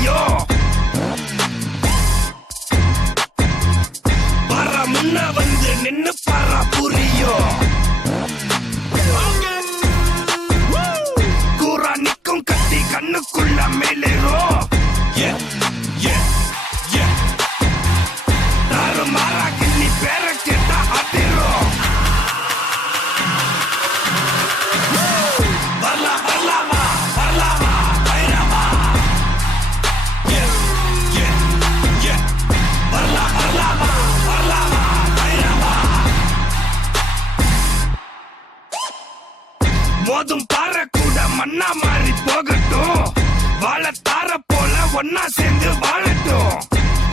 புரியும். வர முன்ன வந்து நின்னு பாரா புரியும். கூரா நிக்கும் கத்தி கண்ணுக்குள்ள மேலேறும். தாறு மாறா கிள்ளி பேர கேட்டா அதிரும். வரலாம் வரலாமா வரலாமா பைரவா. வரலாம் வரலாமா வரலாமா பைரவா. மோதும் பாறை கூட மண்ணா மாறி போகட்டும். வாழ தார போல ஒன்னா சேர்ந்து வாழட்டும்.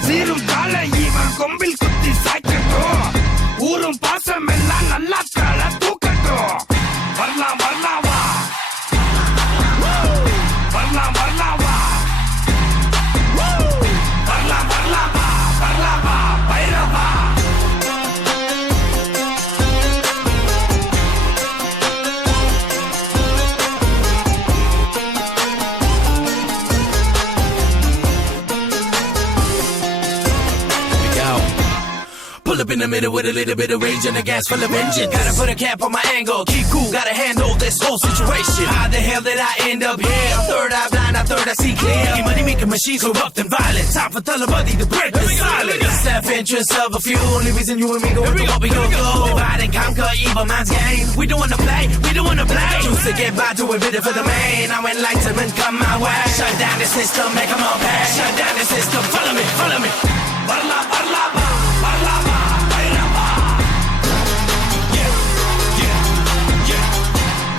சீரும் கால இவன் கொம்பில் குத்தி சாய்க்கட்டும். ஊரும் பாசம் எல்லாம் நல்லா கால தூக்கட்டும். வரலாம் வரலாமா வரலாம் வரலாமா வரலாம் வரலாமா வரலாமா Bairavaa. Pull up in the middle with a little bit of rage and a gas full of engine. Gotta put a cap on my angle, keep cool, gotta handle this whole situation. How the hell did I end up here? Third eye blind, I third I see clear. Money making machines corrupt and violent. Time for Talabadi to break the silence. Self-interest of a few, only reason you and me go up, we go go. Divide and conquer, evil man's game. We don't wanna play, we don't wanna play. Choose to get by, do a bit for the main. Now enlightenment come my way. Shut down the system, make them all pay. Shut down the system, follow me, follow me. வரலாம் வரலாமா வரலாமா பைரவா.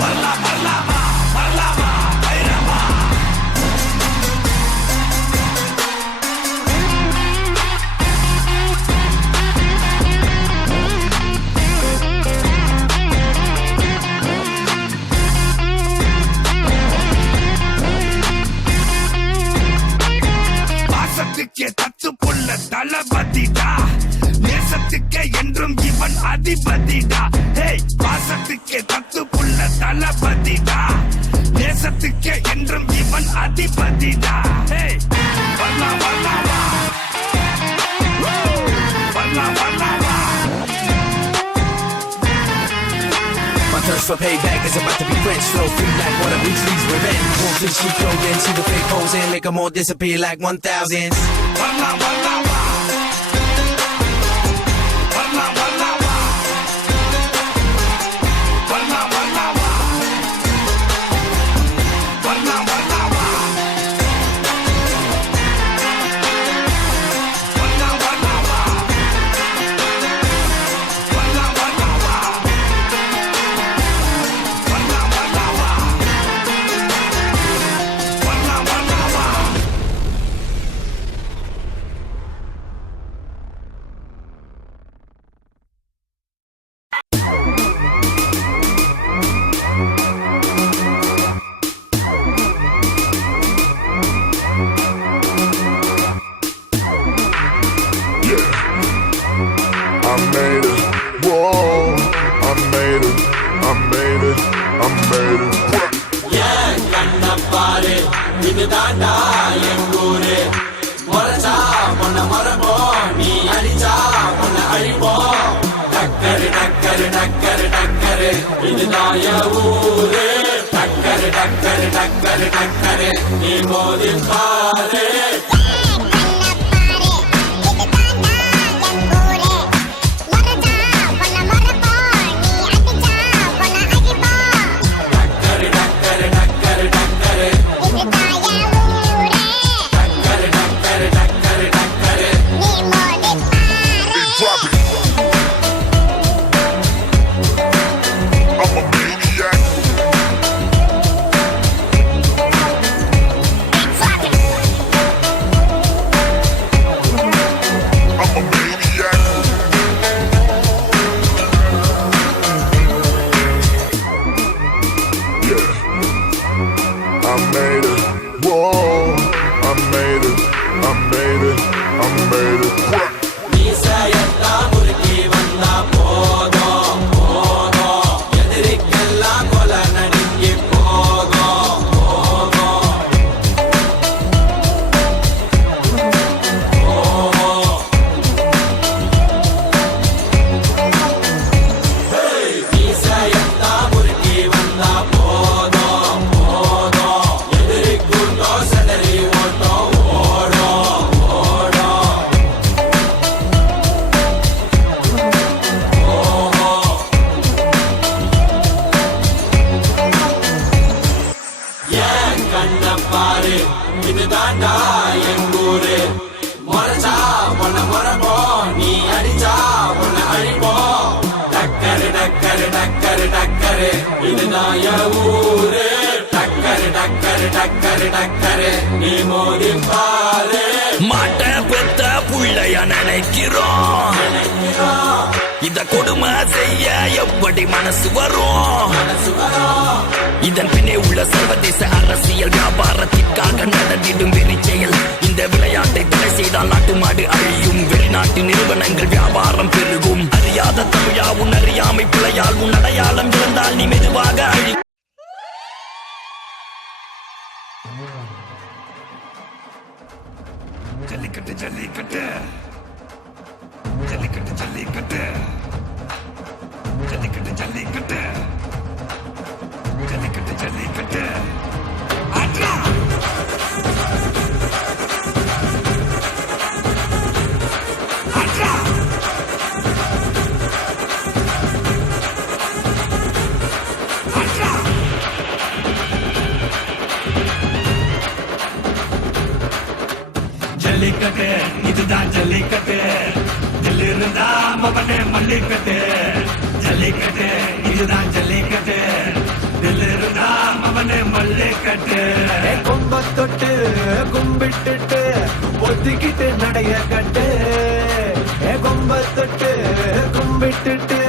வரலாம் வரலாமா வரலாமா பைரவா. பாசத்துக்கே தத்து புள்ள தளபதிடா. நேசத்துக்கே என்றும் இவன் அதிபதிடா. ஹேய் பாசத்துக்கே தத்து புள்ள தளபதிடா. நேசத்துக்கே என்றும் இவன் அதிபதிடா. ஹேய் வரலாம் வரலாமா வரலாம் வரலாமா. My thirst for payback is about to be quenched. Flow free like water, Weasley's revenge. Won't this sheep go in, see the fake holes and make them all disappear like 1000s. வரலாம் வரலாமா வரலாம் வரலாமா வரலாம் வரலாமா வரலாம் வரலாமா வரலாம் வரலாமா வரலாம் வரலாமா வரலாம் வரலாமா வரலாம் வரலாமா. I made it, whoa, I made it, I made it, I made it. ஏன் கண்ண பாரு இதுதாண்டா எங்கூரு. முறைச்சா உன்னை மறப்போம், நீ அடிச்சா உன்னை அழிப்போம். டக்கரு டக்கரு டக்கரு டக்கரு இதுதான் என் ஊரு. டக்கரு டக்கரு டக்கரு டக்கரு நீ மோதி பாரு. கண்ண பாரு இதுதாண்டா எங்கூரு முறைச்சா உன்னை முறைப்போம் நீ அடிச்சா உன்னை அழிப்போம் டக்கரு டக்கரு டக்கரு டக்கரு இதுதான் என் ஊரு டக்கரு டக்கரு டக்கரு டக்கரு நீ மோதி பாரு மாட்ட பெத்த புள்ளைய நினைக்கிறோம் இத கொடுமை செய்ய எப்படி மனசு வரும் இதன் பின்னே உள்ள சர்வதேச அரசியல் வியாபாரத்திற்காக நடந்திடும் வெறிச்செயல் இந்த விளையாட்டை தடை செய்தால் நாட்டு மாடு அழியும் வெளிநாட்டு நிறுவனங்கள் வியாபாரம் பெருகும் அறியாத தமிழா உன் அறியாமை பிழையால் உன் அடையாளம் இழந்தால் நீ மெதுவாக அழி ஜல்லிக்கட்டு ஜல்லிக்கட்டு ஜல்லிக்கட்டு ஜல்லிக்கட்டு ஜல்லிக்கட்டு ஜல்லிக்கட்டு ஜல்லிக்கட்டு ஜல்லிக்கட்டு அட்ரா அட்ரா அட்ரா ஜல்லிக்கட்டு இதுதான் ஜல்லிக்கட்டு தில்லிருந்தா மவனே மல்லிக்கட்டு ஜல்லிக்கட்டு இதுதான் ஜல்லிக்கட்டு தில்லிருந்தா மவனே மல்லிக்கட்டு கொம்ப தொட்டு கும்பிட்டுட்டு ஒத்திக்கிட்டு நடைய கட்டு கொம்ப தொட்டு கும்பிட்டுட்டு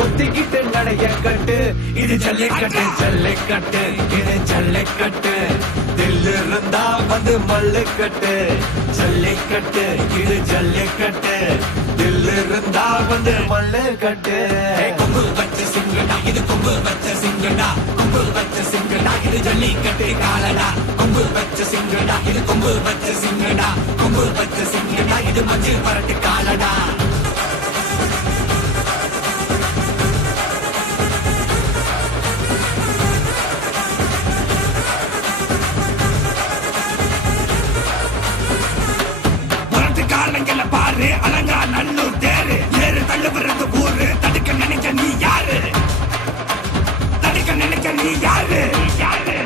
ஒத்திக்கிட்டு நடைய கட்டு இது ஜல்லிக்கட்டு ஜல்லிக்கட்டு இது ஜல்லிக்கட்டு தில்லு இருந்தா வந்து மல்லுக்கட்டு ஜல்லிக்கட்டு இது ஜல்லிக்கட்டு தில்லு இருந்தா வந்து மல்லுக்கட்டு கொம்பு வச்ச சிங்கடா இது கொம்பு வச்ச சிங்கடா கொம்பு வச்ச சிங்கடா இது ஜல்லிக்கட்டு காலடா கொம்பு வச்ச சிங்கடா இது கொம்பு வச்ச சிங்கடா கொம்பு வச்ச சிங்கடா இது மஞ்சள் பரட்டு காலடா காலங்கள பாரு அலங்கா நல்லூர் தேரு ஏறு தள்ளுபுறது ஊரு தடுக்க நினைக்க நீ யாரு தடுக்க நினைக்க நீ யாரு யாரு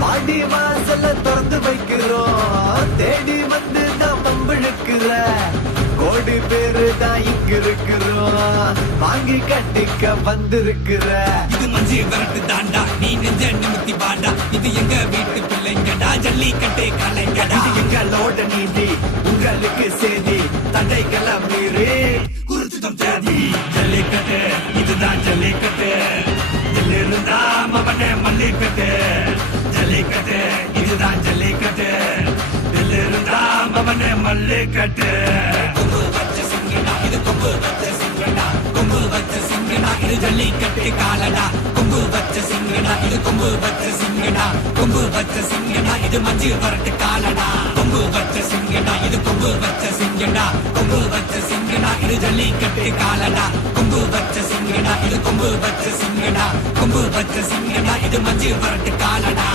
பாடி வாசல திறந்து வைக்கிறோம் தேடி வந்து தான் பம்பிழுக்கிற கோடி பேரு தான் இங்க இருக்கிறோம் வாங்கி கட்டிக்க வந்திருக்கிற இது மஞ்சி விரட்டு தாண்டா நீ நெஞ்ச நிமித்தி பாண்டா இது எங்க வீட்டு பிள்ளைங்கடா ஜல்லிக்கட்டு கலைங்கடா இது எங்களோட நீதி உங்களுக்கு செய்தி தடைகளை மீறி குறிச்சிட்டம் தேதி ஜல்லிக்கட்டு இதுதான் ஜல்லிக்கட்டு இதிலிருந்தா மவனே மல்லிக்கட்டு ஜல்லிக்கட்டு இதுதான் ஜல்லிக்கட்டு இதிலிருந்தா மவனே மல்லிக்கட்டு கொம்பு வச்ச சிங்கடா இது கொம்பு வச்ச சிங்கடா கொம்பு வச்ச சிங்கடா இது ஜல்லிக்கட்டு காலடா கொம்பு வச்ச சிங்கடா இது கொம்பு வச்ச சிங்கடா கொம்பு வச்ச சிங்கடா இது மஞ்சள் வரட்டு காலடா கொம்பு வச்ச சிங்கடா இது கொம்பு வச்ச சிங்கடா கொம்பு வச்ச சிங்கடா இது ஜல்லிக்கட்டு காலடா கொம்பு வச்ச சிங்கடா இது கொம்பு வச்ச சிங்கடா கொம்பு வச்ச சிங்கடா இது மஞ்சள் வரட்டு காலடா